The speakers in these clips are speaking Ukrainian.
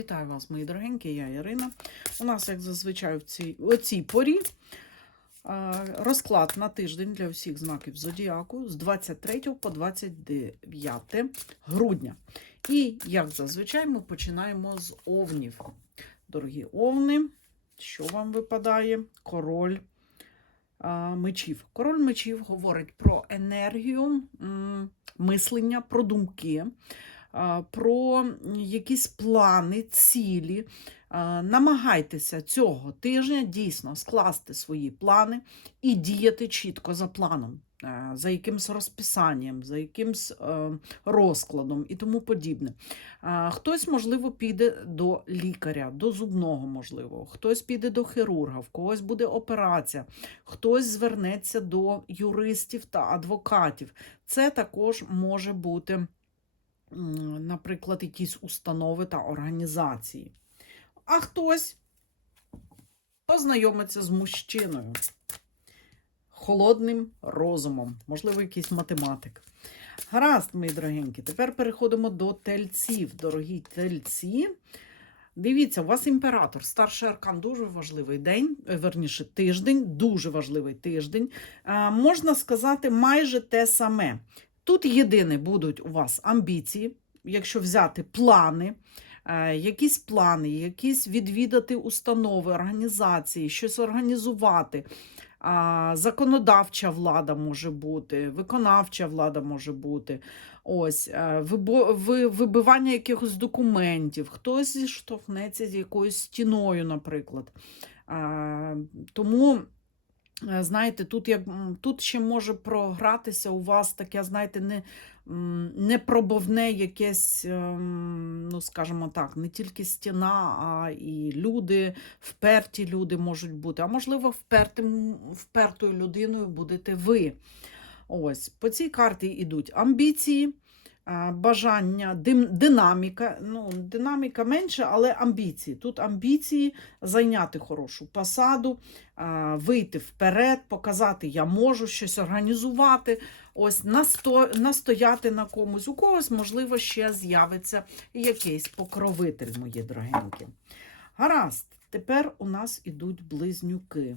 Вітаю вас, мої дорогенькі, я Ірина. У нас, як зазвичай, в цій, о цій порі розклад на тиждень для всіх знаків Зодіаку з 23 по 29 грудня. І, як зазвичай, ми починаємо з овнів. Дорогі овни, що вам випадає? Король мечів. Король мечів говорить про енергію, мислення, про думки про якісь плани, цілі. Намагайтеся цього тижня дійсно скласти свої плани і діяти чітко за планом, за якимсь розписанням, за якимсь е, розкладом і тому подібне. Хтось, можливо, піде до лікаря, до зубного, можливо, хтось піде до хірурга, в когось буде операція, хтось звернеться до юристів та адвокатів. Це також може бути наприклад, якісь установи та організації. А хтось познайомиться з мужчиною, холодним розумом, можливо, якийсь математик. Гаразд, мої дорогенькі, тепер переходимо до тельців. Дорогі тельці. Дивіться, у вас імператор, старший аркан, дуже важливий день, е, верніше тиждень, дуже важливий тиждень. Можна сказати, майже те саме. Тут єдине будуть у вас амбіції, якщо взяти плани, е, якісь плани, якісь відвідати установи, організації, щось організувати. Законодавча влада може бути, виконавча влада може бути. Ось, е, вибивання якихось документів, хтось зіштовхнеться з якоюсь стіною, наприклад. Тому Е, Знаєте, тут як тут ще може програтися у вас таке, знаєте, не, не пробовне якесь, ем, ну скажімо так, не тільки стіна, а і люди, вперті люди можуть бути. А можливо, впертим, впертою людиною будете ви. Ось по цій карті йдуть амбіції. Е, Бажання, динаміка, ну, динаміка менше, але амбіції. Тут амбіції зайняти хорошу посаду, вийти вперед, показати, я можу щось організувати, ось насто, настояти на комусь. У когось, можливо, ще з'явиться якийсь покровитель, мої дорогенькі. Гаразд, тепер у нас ідуть близнюки.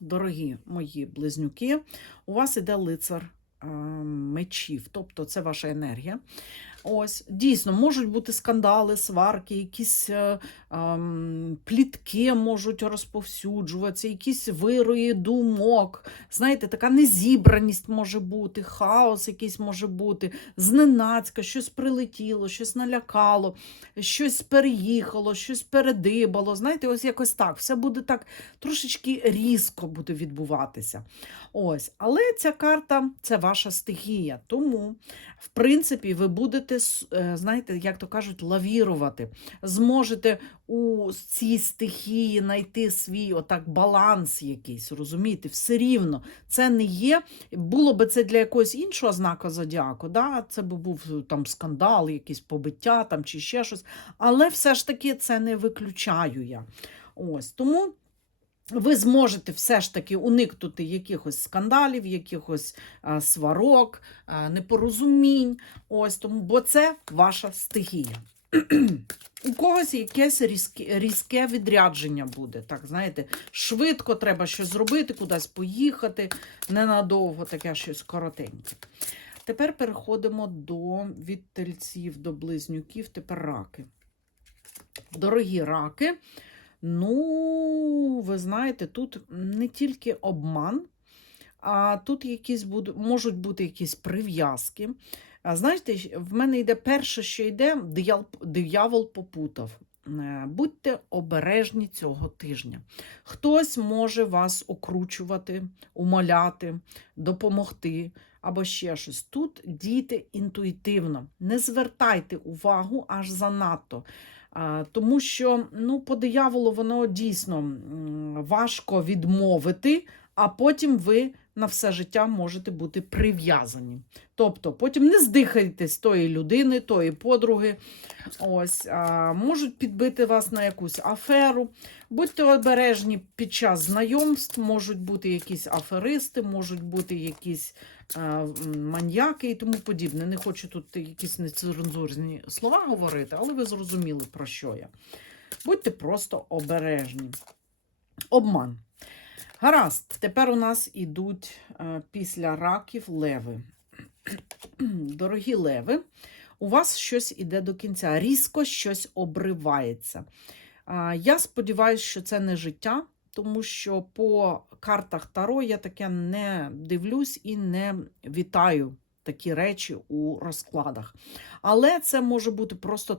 Дорогі мої близнюки, у вас іде лицар е, мечів, тобто це ваша енергія. Ось, дійсно, можуть бути скандали, сварки, якісь е, ем, плітки можуть розповсюджуватися, якісь вирої думок. Знаєте, така незібраність може бути, хаос якийсь може бути, зненацька, щось прилетіло, щось налякало, щось переїхало, щось передибало. Знаєте, ось якось так. Все буде так трошечки різко буде відбуватися. Ось, але ця карта це ваша стихія. Тому, в принципі, ви будете, с- е, знаєте, як то кажуть, лавірувати. Зможете у цій стихії знайти свій отак баланс якийсь, розумієте, все рівно. Це не є. Було би це для якогось іншого знака зодіаку, да? це би був е, там скандал, якісь побиття там, чи ще щось. Але все ж таки це не виключаю я. Ось тому. Ви зможете все ж таки уникнути якихось скандалів, якихось сварок, непорозумінь. Ось тому, бо це ваша стихія. У когось якесь різке, різке відрядження буде. Так, знаєте, швидко треба щось зробити, кудись поїхати, ненадовго таке щось коротеньке. Тепер переходимо до від тельців до близнюків, тепер раки. Дорогі раки, ну, ви знаєте, тут не тільки обман, а тут якісь будуть, можуть бути якісь прив'язки. А знаєте, в мене йде перше, що йде, диявол, попутав. Е, Будьте обережні цього тижня. Хтось може вас окручувати, умоляти, допомогти або ще щось. Тут дійте інтуїтивно, не звертайте увагу аж занадто. Тому що ну, по дияволу воно дійсно важко відмовити, а потім ви на все життя можете бути прив'язані. Тобто, потім не здихайтесь тої людини, тої подруги. Ось, а, можуть підбити вас на якусь аферу. Будьте обережні під час знайомств, можуть бути якісь аферисти, можуть бути якісь маньяки і тому подібне. Не хочу тут якісь нецензурні слова говорити, але ви зрозуміли, про що я. Будьте просто обережні. Обман. Гаразд, тепер у нас ідуть е, після раків леви. Дорогі леви, у вас щось іде до кінця, різко щось обривається. Я сподіваюся, що це не життя, тому що по картах Таро я таке не дивлюсь і не вітаю такі речі у розкладах. Але це може бути просто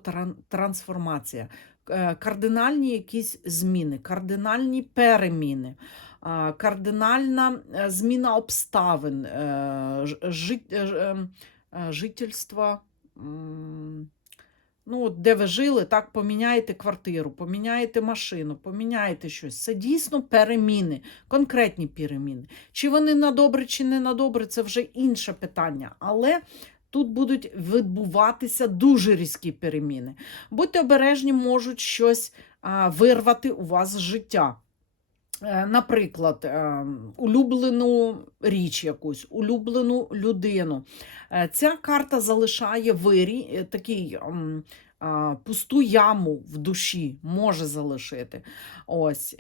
трансформація, е, кардинальні якісь зміни, кардинальні переміни. Кардинальна е, зміна обставин, е, е, ем, е, жительства, ну, от де ви жили, так поміняєте квартиру, поміняєте машину, поміняєте щось. Це дійсно переміни, конкретні переміни. Чи вони на добре, чи не на добре, це вже інше питання. Але тут будуть відбуватися дуже різкі переміни. Будьте обережні, можуть щось а, вирвати у вас життя. Е, Наприклад, е, улюблену річ якусь, улюблену людину. Е, Ця карта залишає вирій, е, такий пусту яму в душі може залишити. Ось,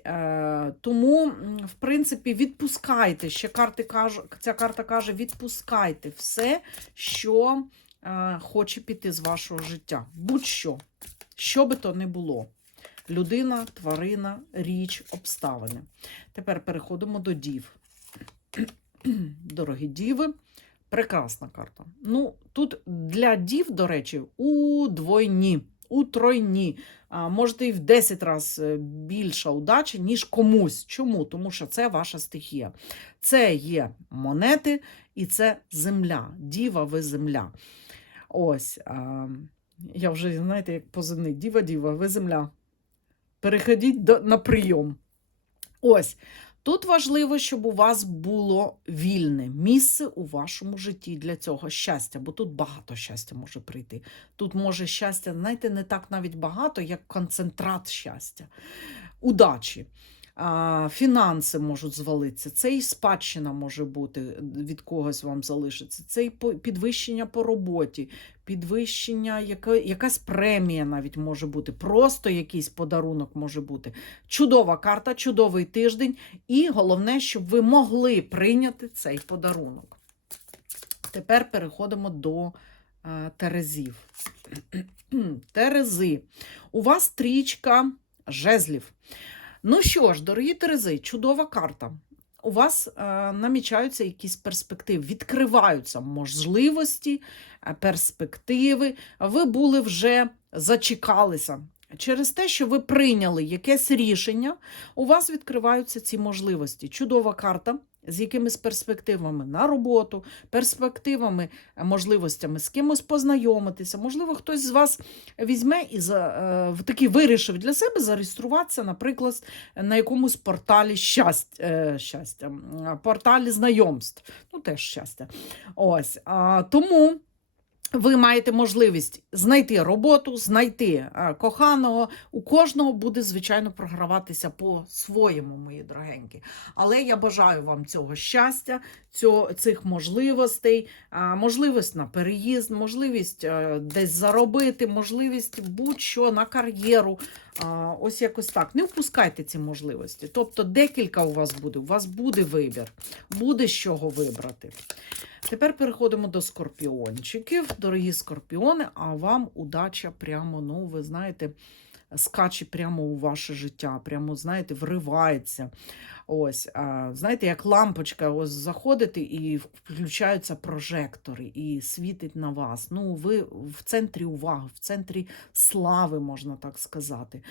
тому, в принципі, відпускайте. Ще карти каже, ця карта каже: відпускайте все, що хоче піти з вашого життя. Будь-що, що би то не було. Людина, тварина, річ, обставини. Тепер переходимо до дів. Дорогі діви, прекрасна карта. Ну, тут для дів, до речі, удвойні, утройні. А, можете і в 10 разів більша удача, ніж комусь. Чому? Тому що це ваша стихія. Це є монети і це земля. Діва, ви земля. Ось. А, я вже, знаєте, як позивний. Діва, діва, ви земля. Переходіть до, на прийом. Ось. Тут важливо, щоб у вас було вільне місце у вашому житті для цього щастя, бо тут багато щастя може прийти. Тут може щастя, знаєте, не так навіть багато, як концентрат щастя, удачі. А, фінанси можуть звалитися, це і спадщина може бути, від когось вам залишиться, це і підвищення по роботі, підвищення, яка, якась премія навіть може бути, просто якийсь подарунок може бути. Чудова карта, чудовий тиждень, і головне, щоб ви могли прийняти цей подарунок. Тепер переходимо до е, Терезів. Терези. У вас трічка жезлів. Ну що ж, дорогі Терези, чудова карта. У вас е, намічаються якісь перспективи, відкриваються можливості, е, перспективи. Ви були вже зачекалися. Через те, що ви прийняли якесь рішення, у вас відкриваються ці можливості. Чудова карта з якимись перспективами на роботу, перспективами, е, можливостями з кимось познайомитися. Можливо, хтось з вас візьме і за, е, таки вирішив для себе зареєструватися, наприклад, на якомусь порталі щастя, е, щастя порталі знайомств. Ну, теж щастя. Ось. Тому. Ви маєте можливість знайти роботу, знайти е, коханого. У кожного буде, звичайно, програватися по-своєму, мої дорогенькі. Але я бажаю вам цього щастя, цих можливостей, можливість на переїзд, можливість е, десь заробити, можливість будь-що на кар'єру. Ось якось так. Не впускайте ці можливості. Тобто, декілька у вас буде, у вас буде вибір, буде з чого вибрати. Тепер переходимо до скорпіончиків. Дорогі скорпіони, а вам удача прямо, ну, ви знаєте, скаче прямо у ваше життя, прямо, знаєте, вривається. Ось, знаєте, як лампочка, ось заходите і включаються прожектори, і світить на вас. Ну, ви в центрі уваги, в центрі слави, можна так сказати.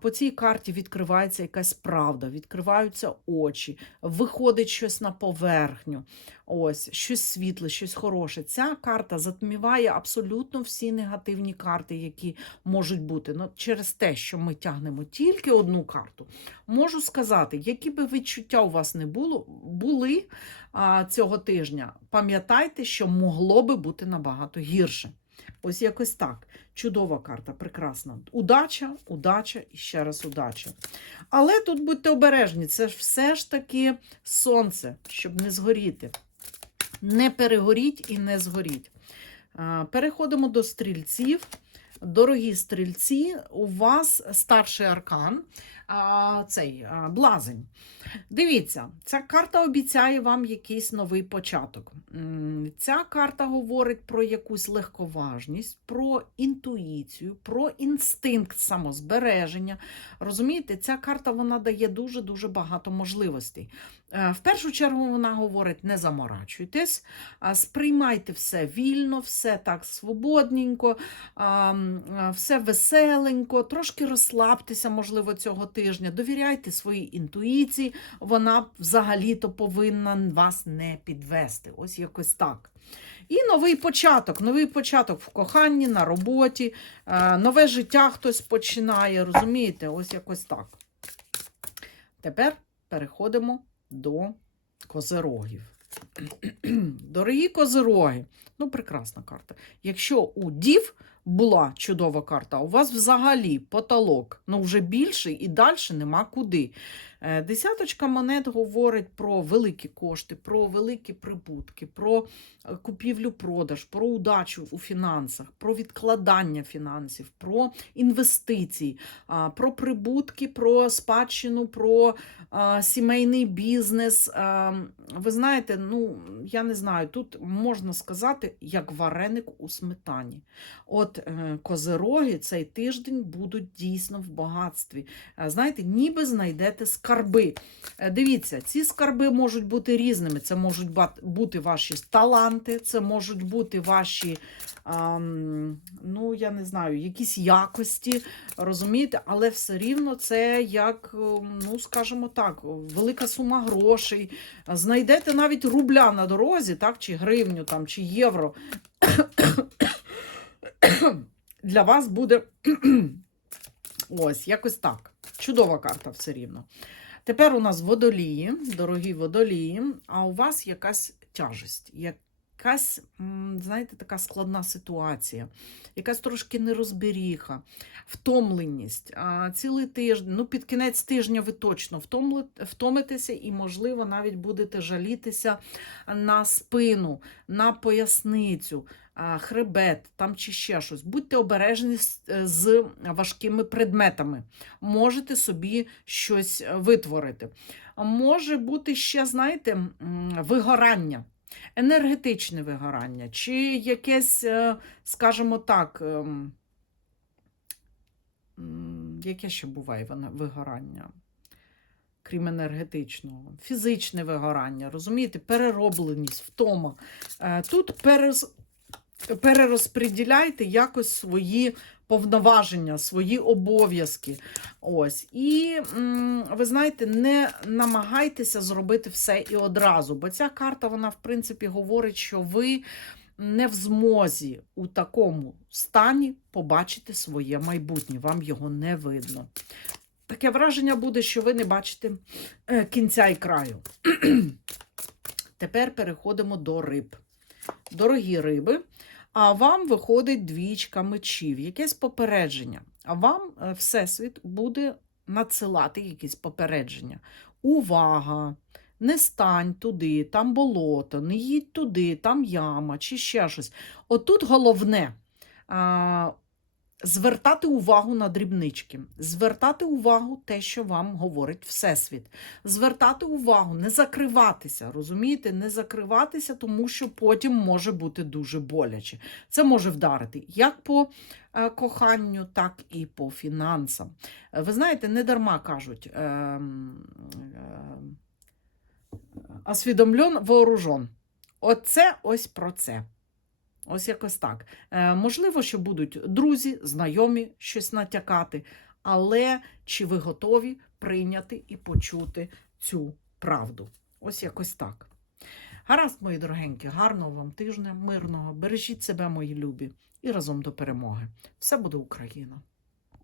По цій карті відкривається якась правда, відкриваються очі, виходить щось на поверхню. Ось, щось світле, щось хороше. Ця карта затміває абсолютно всі негативні карти, які можуть бути. Ну, через те, що ми тягнемо тільки одну карту, можу сказати, які би відчуття у вас не було, були а, цього тижня, пам'ятайте, що могло би бути набагато гірше. Ось якось так. Чудова карта, прекрасна. Удача, удача і ще раз удача. Але тут будьте обережні, це все ж таки сонце, щоб не згоріти. Не перегоріть і не згоріть. Переходимо до стрільців. Дорогі стрільці, у вас старший аркан, цей блазень. Дивіться, ця карта обіцяє вам якийсь новий початок. Ця карта говорить про якусь легковажність, про інтуїцію, про інстинкт самозбереження. Розумієте, ця карта вона дає дуже-дуже багато можливостей. Е, В першу чергу вона говорить: не заморачуйтесь, сприймайте все вільно, все так свободненько, все веселенько, трошки розслабтеся, можливо, цього тижня. Довіряйте своїй інтуїції, вона взагалі-то повинна вас не підвести. Ось якось так. І новий початок, новий початок в коханні, на роботі, е, нове життя хтось починає, розумієте? Ось якось так. Тепер переходимо до козирогів. Дорогі козироги, ну прекрасна карта. Якщо у дів була чудова карта, у вас взагалі потолок, ну вже більший і далі нема куди. Е, Десяточка монет говорить про великі кошти, про великі прибутки, про е, купівлю-продаж, про удачу у фінансах, про відкладання фінансів, про інвестиції, про прибутки, про спадщину, про сімейний бізнес. Ви знаєте, ну я не знаю, тут можна сказати, як вареник у сметані. От е, козироги цей тиждень будуть дійсно в багатстві. Е, Знаєте, ніби знайдете скарби. Е, Дивіться, ці скарби можуть бути різними. Це можуть бути ваші таланти, це можуть бути ваші, ну я не знаю, якісь якості, розумієте, але все рівно це як, е, ну скажімо так, велика сума грошей. Знайдете навіть рубля на дорозі, так, чи гривню там, чи євро. Для вас буде ось якось так. Чудова карта все рівно. Тепер у нас водолії, дорогі водолії, а у вас якась тяжесть, якась, знаєте, така складна ситуація, якась трошки нерозберіха, втомленість. Цілий тиждень, ну під кінець тижня ви точно втомитеся і, можливо, навіть будете жалітися на спину, на поясницю, хребет там чи ще щось. Будьте обережні з, з важкими предметами. Можете собі щось е, витворити. Може бути ще, знаєте, вигорання. Енергетичне вигорання, чи якесь, е, скажімо так, ем, яке ще буває вигорання, крім енергетичного, фізичне вигорання, розумієте, переробленість, втома. Е, Тут перерозподіляйте якось свої повноваження, свої обов'язки. Ось. І ви знаєте, не намагайтеся зробити все і одразу, бо ця карта, вона, в принципі, говорить, що ви не в змозі у такому стані побачити своє майбутнє. Вам його не видно. Таке враження буде, що ви не бачите е, кінця і краю. Тепер переходимо до риб. Дорогі риби, а вам виходить двічка мечів, якесь попередження. А вам е, Всесвіт буде надсилати якісь попередження. Увага! Не стань туди, там болото, не їдь туди, там яма чи ще щось. Отут головне звертати увагу на дрібнички, звертати увагу те, що вам говорить Всесвіт. Звертати увагу, не закриватися, розумієте? Не закриватися, тому що потім може бути дуже боляче. Це може вдарити як по е, коханню, так і по фінансам. Е, Ви знаєте, не дарма кажуть. ем, ем, освідомлен, вооружен. Оце ось про це. Ось якось так. Е, можливо, що будуть друзі, знайомі щось натякати, але чи ви готові прийняти і почути цю правду? Ось якось так. Гаразд, мої дорогенькі, гарного вам тижня, мирного. Бережіть себе, мої любі, і разом до перемоги. Все буде Україна!